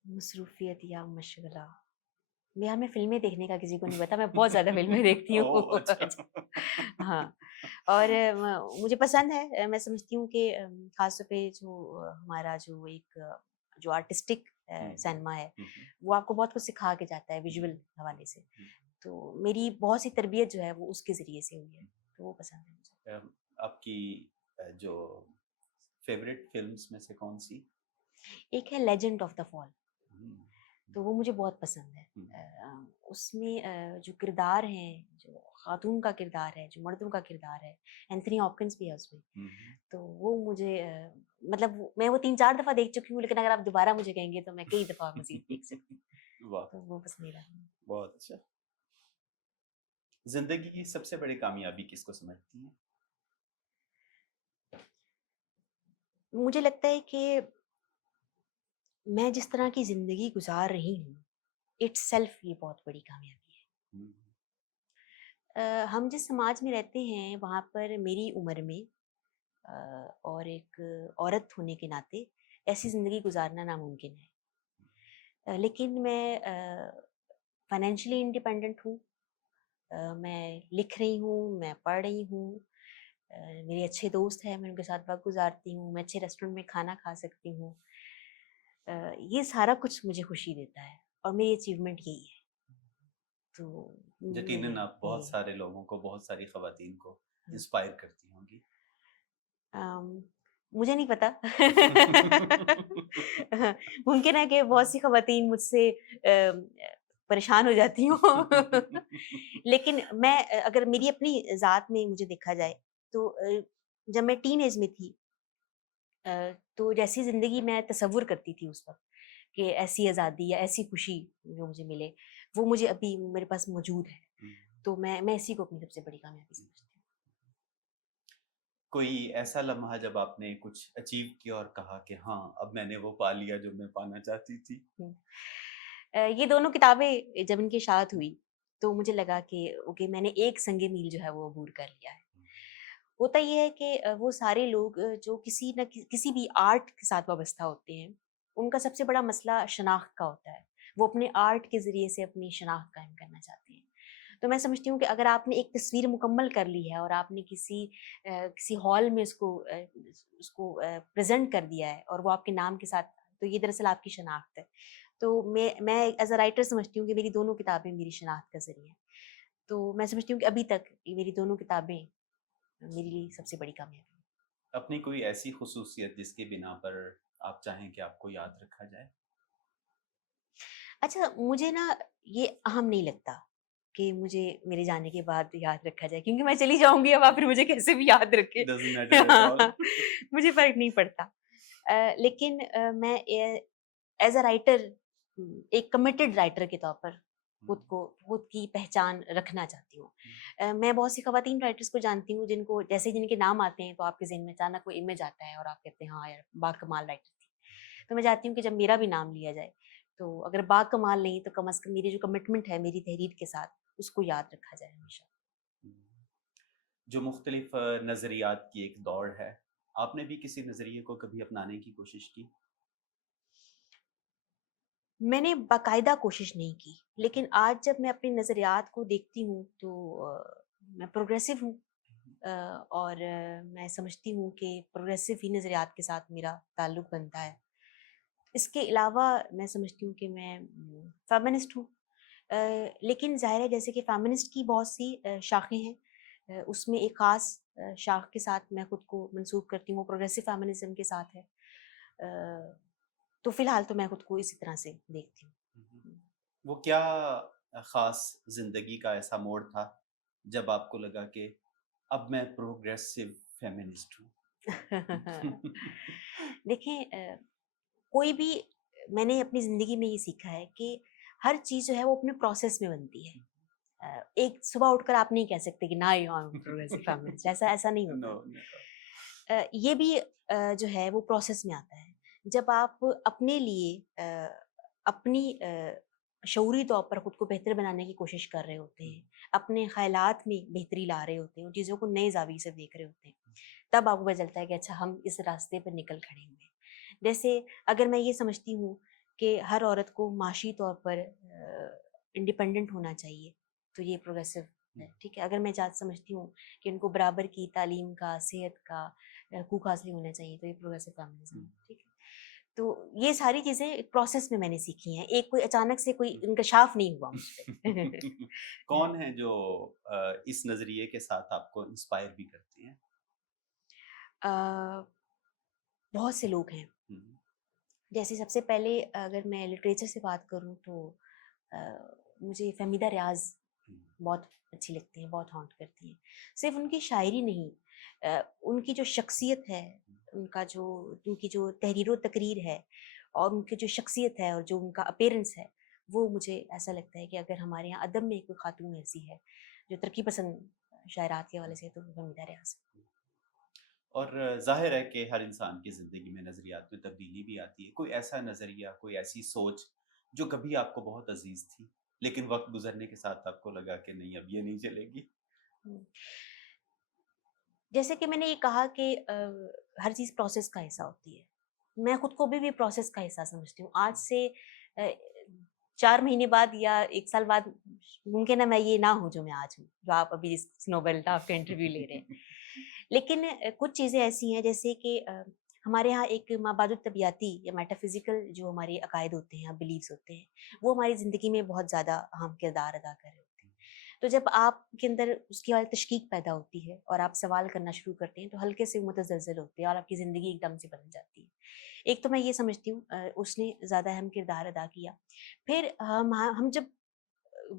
मसरूफ़ियत या मशगला, यार मैं फ़िल्में देखने का किसी को नहीं पता, मैं बहुत ज़्यादा फ़िल्में देखती ओह! हूँ। अच्छा। हाँ, और मुझे पसंद है, मैं समझती हूँ कि ख़ास तौर पे हमारा जो आर्टिस्टिक हुँ, हुँ। सिनेमा है, हुँ, हुँ। वो आपको बहुत कुछ सिखा के जाता है हुँ, विजुअल हवाले से। हुँ, तो मेरी बहुत सी तरबियत जो है वो उसके ज़रिए से हुई है, हुँ। तो वो पसंद है मुझे। आपकी जो फ़ेवरेट फ़िल्म्स में से कौन-सी? एक है लेजेंड ऑफ द फॉल, हुँ, हुँ, तो वो मुझे बहुत पसंद है। हुँ, उसमें जो किरदार हैं, जो ख़ातून का किरदार है, जो मर्दों का किरदार है, एंथनी हॉपकिंस भी है उसमें। हुँ, तो वो मुझे मैं वो 3-4 दफ़ा देख चुकी हूँ, लेकिन अगर आप दोबारा मुझे कहेंगे तो मैं कई दफ़ा मज़ीद देख सकती हूँ। वाह! तो वो पसंदीदा है। बहुत अच्छा। ज़िंदगी की सबसे बड़ी कामयाबी किसको समझती हैं? मुझे लगता है कि मैं जिस तरह की ज़िंदगी गुज़ार रही हूँ, इट्सेल्फ ये बहुत बड़ी कामयाबी है। हुँ, हम जिस समाज में रहते हैं, वहाँ पर मेरी उम्र में और एक औरत होने के नाते ऐसी ज़िंदगी गुज़ारना नामुमकिन है। लेकिन मैं फाइनेंशियली इंडिपेंडेंट हूँ। मैं लिख रही हूँ, मैं पढ़ रही हूँ। मेरे अच्छे दोस्त हैं, मैं उनके साथ वक़्त गुज़ारती हूँ, मैं अच्छे रेस्टोरेंट में खाना खा सकती हूँ। ये सारा कुछ मुझे खुशी देता है और मेरी अचीवमेंट यही है। तो यकीनन मेरी आप बहुत ये सारे लोगों को, बहुत सारी ख़वातीन को हाँ। इंस्पायर करती होंगी। अम, मुझे नहीं पता। मुमकिन है कि बहुत सी ख़वातीन मुझसे परेशान हो जाती हों। लेकिन मैं अगर मेरी अपनी ज़ात में मुझे देखा जाए, तो जब मैं टीनेज में थी, तो जैसी ज़िंदगी मैं तसव्वुर करती थी उस वक़्त कि ऐसी आज़ादी या ऐसी खुशी जो मुझे मिले, वो मुझे अभी मेरे पास मौजूद है। तो मैं इसी को अपनी सबसे बड़ी कामयाबी समझती कोई ऐसा लम्हा जब आपने कुछ अचीव किया और कहा कि हाँ, अब मैंने वो पा लिया जो मैं पाना चाहती थी? हूँ। ये दोनों किताबें जब इनकी इशाअत हुई, तो मुझे लगा कि ओके मैंने एक संगे मील जो है वो अबूर कर लिया है। होता ये है कि वो सारे लोग जो किसी भी आर्ट के साथ वाबस्ता होते हैं, उनका सबसे बड़ा मसला शनाख्त का होता है। वो अपने आर्ट के ज़रिए से अपनी शनाख्त कायम करना चाहते हैं। तो मैं समझती हूँ कि अगर आपने एक तस्वीर मुकम्मल कर ली है और आपने किसी हॉल में उसको प्रेज़ेंट कर दिया है और वो आपके नाम के साथ, तो ये दरअसल आपकी शनाख्त है। तो मैं एज़ अ राइटर समझती हूँ कि मेरी दोनों किताबें मेरी शनाख्त का ज़रिया हैं। तो मैं समझती हूँ कि अभी तक ये मेरी दोनों किताबें मेरे लिए सबसे बड़ी कामयाबी है। अपनी कोई ऐसी ख़ुसूसियत जिसकी बिना पर आप चाहें कि आपको याद रखा जाए? अच्छा, मुझे ना ये अहम नहीं लगता कि मुझे मेरे जाने के बाद याद रखा जाए, क्योंकि मैं चली जाऊँगी, अब आप फिर मुझे कैसे भी याद रखें। Doesn't matter at all. मुझे फ़र्क नहीं पड़ता। लेकिन मैं एज़ अ राइटर, एक कमिटेड राइटर के तौर पर खुद की पहचान रखना चाहती हूँ। मैं बहुत सी ख़वातीन राइटर्स को जानती हूँ जिनको जैसे ही जिनके नाम आते हैं तो आपके ज़हन में अचानक कोई इमेज आता है और आप कहते हैं हाँ यार बाकमाल राइटर थी। तो मैं चाहती हूँ कि जब मेरा भी नाम लिया जाए तो अगर बाकमाल नहीं तो कम से कम मेरी जो कमिटमेंट है मेरी तहरीर के साथ उसको याद रखा जाए हमेशा। जो मुख्तलिफ नज़रियात की एक दौड़ है, आपने भी किसी नज़रिए को कभी अपनाने की कोशिश की? मैंने बाकायदा कोशिश नहीं की, लेकिन आज जब मैं अपने नज़रियात को देखती हूँ तो मैं प्रोग्रेसिव हूँ। और मैं समझती हूँ कि प्रोग्रेसिव ही नज़रियात के साथ मेरा ताल्लुक़ बनता है। इसके अलावा मैं समझती हूँ कि मैं फ़ेमिनिस्ट हूँ। लेकिन ज़ाहिर है जैसे कि फ़ेमिनिस्ट की बहुत सी शाखें हैं। उसमें एक ख़ास शाख के साथ मैं खुद को मंसूब करती हूँ, प्रोग्रेसिव फ़ेमिनिज़्म के साथ है। तो फ़िलहाल तो मैं खुद को इसी तरह से देखती हूँ। वो क्या ख़ास ज़िंदगी का ऐसा मोड़ था, जब आपको लगा कि अब मैं प्रोग्रेसिव फ़ेमिनिस्ट हूँ? देखिए कोई भी मैंने अपनी ज़िंदगी में ये सीखा है कि हर चीज़ जो है वो अपने प्रोसेस में बनती है। एक सुबह उठकर आप नहीं कह सकते कि now you are progressive feminist ऐसा ऐसा नहीं नो, होता। नेवर। ये भी जो है वो प्रोसेस में आता है। जब आप अपने लिए अपनी शऊरी तौर पर खुद को बेहतर बनाने की कोशिश कर रहे होते हैं, अपने ख़यालात में बेहतरी ला रहे होते हैं, उन चीज़ों को नए ज़ाविये से देख रहे होते हैं, तब आपको पता चलता है कि अच्छा हम इस रास्ते पर निकल खड़े हुए हैं। जैसे अगर मैं ये समझती हूँ कि हर औरत को माशी तौर पर इंडिपेंडेंट होना चाहिए, तो ये प्रोग्रेसिव है, ठीक है? अगर मैं ज़्यादा समझती हूँ कि उनको बराबर की तालीम का, सेहत का हकूक़ हासिल होना चाहिए, तो ये प्रोग्रेसिव फेमिनिज़्म है, ठीक है? तो ये सारी चीज़ें एक प्रोसेस में मैंने सीखी हैं, एक कोई अचानक से कोई इंकशाफ नहीं हुआ मुझ पे। कौन है जो इस नज़रिए के साथ आपको इंस्पायर भी करती हैं? अ, बहुत से लोग हैं। हुँ, जैसे सबसे पहले अगर मैं लिटरेचर से बात करूँ तो अ, मुझे फ़हमीदा रियाज़ हुँ, बहुत अच्छी लगती हैं, बहुत हॉन्ट करती हैं। सिर्फ़ उनकी शायरी नहीं उनकी जो शख्सियत है, उनकी जो तहरीर व तकरीर है और उनकी जो शख्सियत है और जो उनका अपीयरेंस है, वो मुझे ऐसा लगता है कि अगर हमारे यहाँ अदब में कोई ख़ातून ऐसी है, जो तरक्की पसंद शायरात के हवाले से तो वो फ़हमीदा रियाज़ है। और ज़ाहिर है कि हर इंसान की ज़िंदगी में नज़रियात में तब्दीली भी आती है। कोई ऐसा नज़रिया, कोई ऐसी सोच जो कभी आपको बहुत अज़ीज़ थी, लेकिन वक़्त गुज़रने के साथ आपको लगा कि नहीं अब ये नहीं चलेगी? हुँ। जैसे कि मैंने ये कहा कि हर चीज़ प्रोसेस का हिस्सा होती है। मैं खुद को अभी भी प्रोसेस का हिस्सा समझती हूँ। आज से अ, 4 महीने बाद या 1 साल बाद मुमकिन है मैं ये ना हूँ जो मैं आज हूँ, जो आप अभी इस नोबेल टाफ का इंटरव्यू ले रहे हैं। लेकिन कुछ चीज़ें ऐसी हैं जैसे कि हमारे यहाँ एक माबादुत तबियाती या मेटाफिज़िकल जो हमारे अकायद होते हैं या बिलीव्स होते हैं, वो हमारी ज़िंदगी में बहुत ज़्यादा अहम किरदार अदा कर रहे होते हैं। तो जब आपके अंदर उसकी वाली तशकीक पैदा होती है और आप सवाल करना शुरू करते हैं, तो हल्के से मुतज़लज़ल होते हैं और आपकी ज़िंदगी एकदम से बदल जाती है। एक तो मैं ये समझती हूँ उसने ज़्यादा अहम किरदार अदा किया। फिर हम जब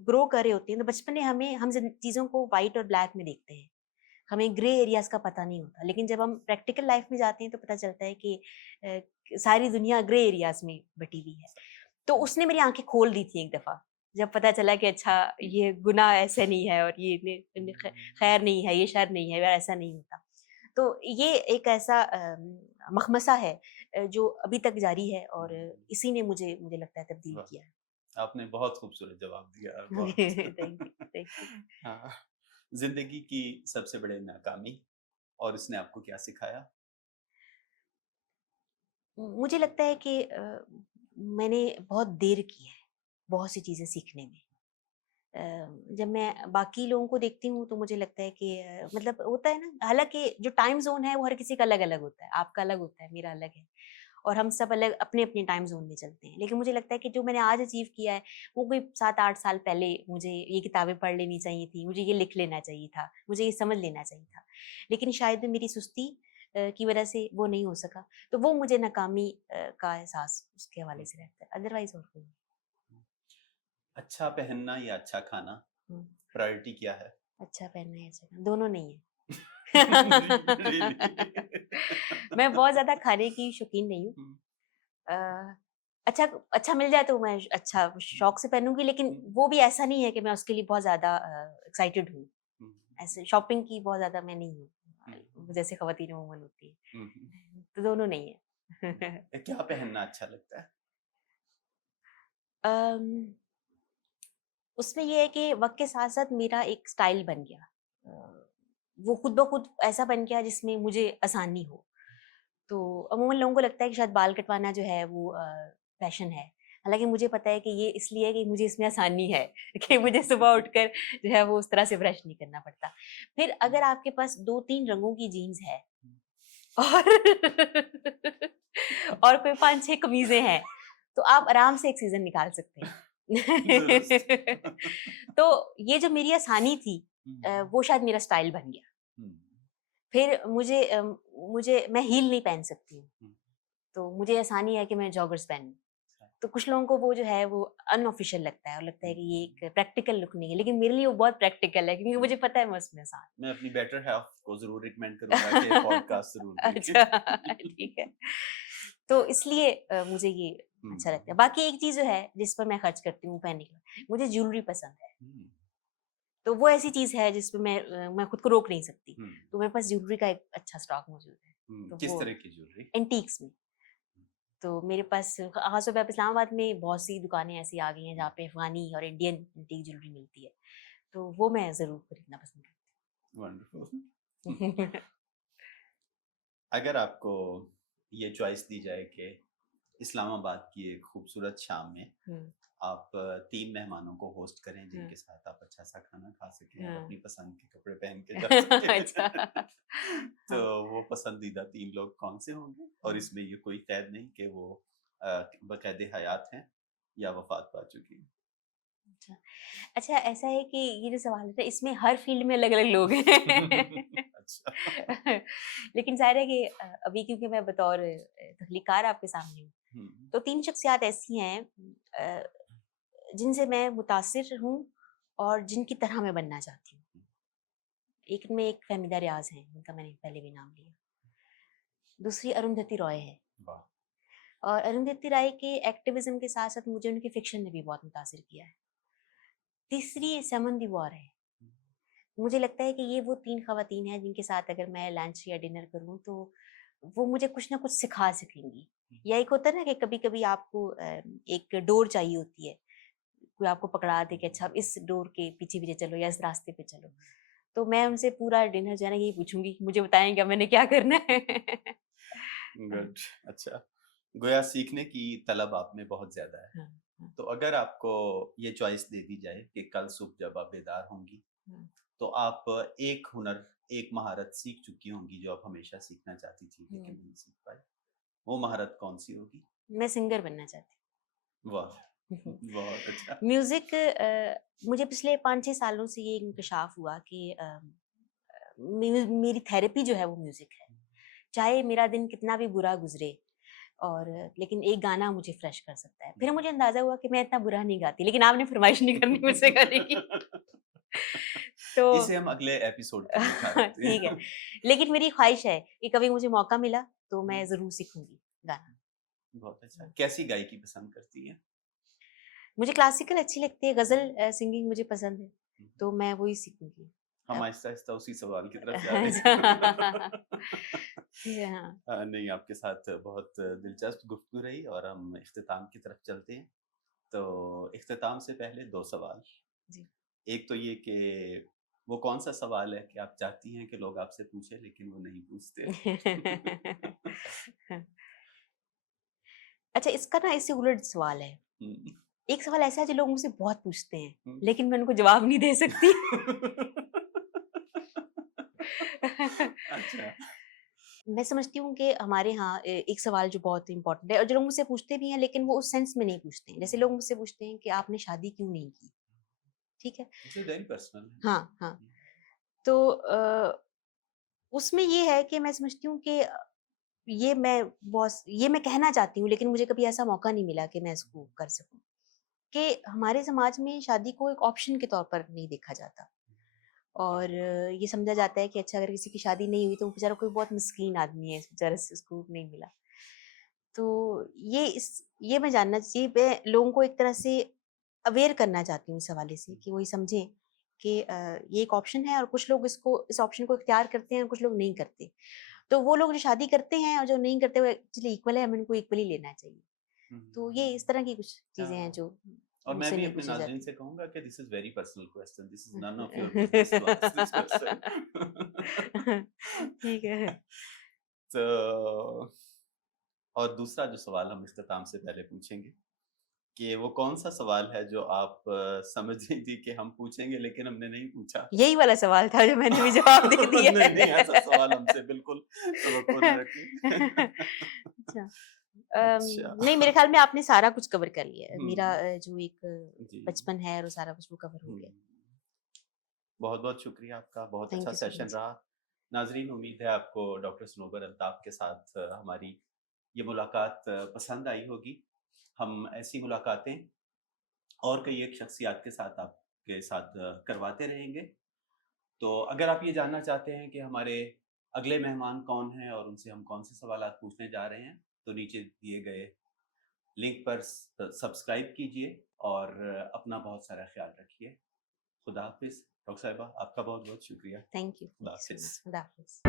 ग्रो कर रहे होते हैं, तो बचपन में हम जिन चीज़ों को व्हाइट और ब्लैक में देखते हैं। हमें ग्रे एरियाज़ का पता नहीं होता, लेकिन जब हम प्रैक्टिकल लाइफ़ में जाते हैं, तो पता चलता है कि अ, सारी दुनिया ग्रे एरियाज़ में बटी हुई है। तो उसने मेरी आँखें खोल दी थी एक दफ़ा, जब पता चला कि अच्छा ये गुनाह ऐसे नहीं है और ये खैर नहीं है, ये शर नहीं है, या ऐसा नहीं होता। तो ये एक ऐसा मखमसा है जो अभी तक जारी है और इसी ने मुझे लगता है तब्दील वाह! किया है। आपने बहुत खूबसूरत जवाब दिया, बहुत। Thank you. हाँ, ज़िंदगी की सबसे बड़ी नाकामी और उसने आपको क्या सिखाया? मुझे लगता है कि मैंने बहुत देर की है, बहुत सी चीज़ें सीखने में। जब मैं बाकी लोगों को देखती हूँ तो मुझे लगता है कि मतलब होता है ना हालाँकि जो टाइम ज़ोन है वो हर किसी का अलग-अलग होता है, आपका अलग होता है, मेरा अलग है और हम सब अलग अपने-अपने टाइम ज़ोन में चलते हैं। लेकिन मुझे लगता है कि जो मैंने आज अचीव किया है, वो कोई 7-8 साल पहले मुझे ये किताबें पढ़ लेनी चाहिए थी, मुझे ये लिख लेना चाहिए था, मुझे ये समझ लेना चाहिए था। लेकिन शायद मेरी सुस्ती की वजह से वो नहीं हो सका, तो वो मुझे नाकामी का एहसास उसके हवाले से रहता है, अदरवाइज़ और कोई नहीं। अच्छा पहनना या अच्छा खाना, हुँ, प्रायोरिटी क्या है? अच्छा पहनना है, अच्छा दोनों नहीं है। रियली? मैं बहुत ज़्यादा खाने की शौकीन नहीं हूँ। हुँ, अ, अच्छा अच्छा मिल जाए तो मैं अच्छा शौक से पहनूँगी, लेकिन वो भी ऐसा नहीं है कि मैं उसके लिए बहुत ज़्यादा एक्साइटेड हूँ। हुँ, ऐसे शॉपिंग की बहुत ज़्यादा मैं नहीं हुँ, हूँ, जैसे ख़वातीन अमूमन होती हुँ, हुँ, हैं। तो दोनों नहीं हुँ। है। क्या पहनना अच्छा लगता है? अम, उसमें ये है कि वक़्त के साथ-साथ मेरा एक स्टाइल बन गया। वो खुद ब खुद ऐसा बन गया जिसमें मुझे आसानी हो। तो अमूमन लोगों को लगता है कि शायद बाल कटवाना जो है वो फ़ैशन है। हालाँकि मुझे पता है कि ये इसलिए है कि मुझे इसमें आसानी है कि मुझे सुबह उठकर जो है वो उस तरह से ब्रश नहीं करना पड़ता। फिर हुँ, अगर आपके पास 2-3 रंगों की जीन्स है हुँ। और और कोई 5-6 कमीज़ें हैं, तो आप आराम से एक सीज़न निकाल सकते हैं। दुरुस्त। तो ये जो मेरी आसानी थी हुँ, वो शायद मेरा स्टाइल बन गया। हुँ, फिर मुझे मैं हील नहीं पहन सकती हूँ, हुँ। तो मुझे आसानी है कि मैं जॉगर्स पहनूँ। अच्छा। तो कुछ लोगों को वो जो है वो अनऑफ़िशियल लगता है और लगता है हुँ, कि ये एक प्रैक्टिकल लुक नहीं है, लेकिन मेरे लिए वो बहुत प्रैक्टिकल है क्योंकि हुँ। मुझे पता है मैं उसमें आसान मैं अपनी बेटर हाल्फ को ज़रूर रिकमेंड करूँगा कि पॉडकास्ट ज़रूर देखें। अच्छा ठीक है। तो इसलिए मुझे ये हुँ, अच्छा लगता है। बाकी एक चीज़ जो है जिस पर मैं खर्च करती हूँ पहनने के बाद, मुझे ज्वेलरी पसंद है। हुँ, तो वो ऐसी चीज़ है जिस पे मैं खुद को रोक नहीं सकती। हुँ, तो मेरे पास ज्वेलरी का एक अच्छा स्टॉक मौजूद है। हुँ। तो किस वो तरह की ज्वेलरी? एंटीक्स में। तो मेरे पास ख़ास तौर पे अब इस्लामाबाद में बहुत सी दुकानें ऐसी आ गई हैं हुँ, जहाँ पे अफ़गानी और इंडियन एंटीक ज्वेलरी मिलती है। तो वो मैं ज़रूर खरीदना पसंद वंडरफुल। करती हूँ। अगर आपको ये चॉइस दी जाए कि इस्लामाबाद की एक खूबसूरत शाम में हुँ, आप 3 मेहमानों को होस्ट करें हाँ, जिनके साथ आप अच्छा-सा खाना खा सकें और हाँ। अपनी पसंद के कपड़े पहन के जा अच्छा। सकें। तो हाँ, वो पसंदीदा 3 लोग कौन से होंगे? और हाँ। इसमें ये कोई कैद नहीं कि वो बक़ैद हयात हैं या वफ़ात पा चुकी हैं। अच्छा। अच्छा ऐसा है कि ये जो सवाल है इसमें हर फ़ील्ड में अलग-अलग लोग हैं। अच्छा। लेकिन ज़ाहिर है कि अभी क्योंकि मैं बतौर तख्लीकार आपके सामने हूँ, हुँ, तो 3 शख्सियात ऐसी हैं जिनसे मैं मुतासिर हूँ और जिनकी तरह मैं बनना चाहती हूँ। एक में एक फ़हमीदा रियाज़ हैं, जिनका मैंने पहले भी नाम लिया। दूसरी अरुंधति रॉय है वाह! और अरुंधति राय के एक्टिविज़्म के साथ-साथ मुझे उनके फ़िक्शन ने भी बहुत मुतासिर किया है। तीसरी समन दीवार है। मुझे लगता है कि ये वो 3 ख़वातीन हैं जिनके साथ अगर मैं लंच या डिनर करूँ तो वो मुझे कुछ न कुछ सिखा सकेंगी। या एक होता है ना कि कभी-कभी आपको एक डोर चाहिए होती है। कोई आपको पकड़ा दे कि अच्छा अब इस डोर के पीछे-पीछे चलो या इस रास्ते पे चलो। तो मैं उनसे पूरा डिनर जो है ना यही पूछूँगी कि मुझे बताएँगे मैंने क्या करना है? हाँ, गुड, अच्छा। गोया सीखने की तलब आप में बहुत ज़्यादा है। हाँ, हाँ, तो अगर आपको ये चॉइस दे दी जाए कि कल सुबह जब आप बेदार होंगी, हाँ। तो आप एक हुनर, एक महारत सीख चुकी होंगी जो आप हमेशा सीखना चाहती थी हुँ, लेकिन नहीं सीख पाई। वो महारत कौन-सी होगी? मैं सिंगर बनना चाहती वाह! हूँ। बहुत अच्छा। म्यूज़िक मुझे पिछले 5-6 सालों से ये इंकशाफ़ हुआ कि मेरी थेरेपी जो है वो म्यूज़िक है। चाहे मेरा दिन कितना भी बुरा गुज़रे और लेकिन एक गाना मुझे फ्रेश कर सकता है। फिर मुझे अंदाज़ा हुआ कि मैं इतना बुरा नहीं गाती, लेकिन आपने फ़रमाइश नहीं करनी मुझसे गाने की। तो इसे हम अगले एपिसोड के लिए उठा लेते ठीक है। हैं। लेकिन मेरी ख़्वाहिश है कि कभी मुझे मौका मिला तो हुँ, मैं ज़रूर सीखूँगी गाना। बहुत अच्छा। हुँ। कैसी गायकी पसंद करती हैं? मुझे क्लासिकल अच्छी लगती है, ग़ज़ल सिंगिंग मुझे पसंद है, हुँ, हुँ। तो मैं वही सीखूँगी। हम अब आहिस्ता-आहिस्ता उसी सवाल की तरफ जा रहे अच्छा हैं। जी हाँ। नहीं, आपके साथ बहुत दिलचस्प गुफ्तगू रही और हम इख्तिताम की तरफ चलते हैं। तो इख्तिताम से पहले 2 सवाल। जी। एक तो ये कि वो कौन-सा सवाल है कि आप चाहती हैं कि लोग आपसे पूछें लेकिन वो नहीं पूछते? अच्छा इसका ना इससे उलट सवाल है। हुँ, एक सवाल ऐसा है जो लोग मुझसे बहुत पूछते हैं, हुँ। लेकिन मैं उनको जवाब नहीं दे सकती। अच्छा। मैं समझती हूँ कि हमारे यहाँ एक सवाल जो बहुत इम्पोर्टेंट है और जो लोग मुझसे पूछते भी हैं लेकिन वो उस सेंस में नहीं पूछते हैं। जैसे लोग मुझसे पूछते हैं कि आपने शादी क्यों नहीं की? ठीक है? It's very personal. हाँ, हाँ। तो उसमें ये है कि मैं समझती हूँ कि ये मैं कहना चाहती हूँ लेकिन मुझे कभी ऐसा मौका नहीं मिला कि मैं इसको कर सकूँ। कि हमारे समाज में शादी को एक ऑप्शन के तौर पर नहीं देखा जाता और ये समझा जाता है कि अच्छा अगर किसी की शादी नहीं हुई तो वो बेचारा कोई बहुत मिस्कीन आदमी है, बेचारा से उसको नहीं मिला। तो ये मैं जानना चाहिए, मैं लोगों को एक तरह से अवेयर करना चाहती हूँ इस हवाले से कि वो ये समझें कि ये एक ऑप्शन है और कुछ लोग इस ऑप्शन को इख्तियार करते हैं और कुछ लोग नहीं करते। तो वो लोग जो शादी करते हैं और जो नहीं करते वो एक्चुअली इक्वल है, हमें उनको इक्वली लेना चाहिए। तो ये इस तरह की कुछ चीज़ें हैं हाँ, जो और मैं मुझसे भी नहीं अपने पूछी नाज़रीन जाती। से कहूँगा कि this is very personal question, this is none of your business to ask this question. ठीक है। तो और दूसरा जो सवाल हम इख्तिताम से पहले पूछेंगे कि वो कौन-सा सवाल है जो आप समझ रही थी कि हम पूछेंगे लेकिन हमने नहीं पूछा? यही वाला सवाल था जो मैंने भी जवाब दे दिया नहीं, नहीं, ऐसा सवाल हमसे है। बिल्कुल तवक्को ना रखें। अच्छा। अच्छा। नहीं, मेरे ख़्याल में आपने सारा कुछ कवर कर लिया है। मेरा हुँ, जो एक जी। बचपन है और सारा कुछ वो कवर हो हुँ। गया। बहुत-बहुत शुक्रिया आपका, बहुत थैंक अच्छा यू सो सेशन मच। रहा। नाज़रीन, उम्मीद है आपको डॉक्टर सनोबर अल्ताफ़ के साथ हमारी ये मुलाकात पसंद आई होगी। हम ऐसी मुलाकातें और कई एक शख्सियात के साथ आपके साथ करवाते रहेंगे। तो अगर आप ये जानना चाहते हैं कि हमारे अगले मेहमान कौन हैं और उनसे हम कौन-से सवालात पूछने जा रहे हैं, तो नीचे दिए गए लिंक पर सब्सक्राइब कीजिए और अपना बहुत सारा ख़्याल रखिए। खुदा हाफ़िज़। डॉक्टर साहिबा, आपका बहुत-बहुत शुक्रिया। थैंक यू खुदा सो मच। हाफ़िज़। खुदा हाफ़िज़।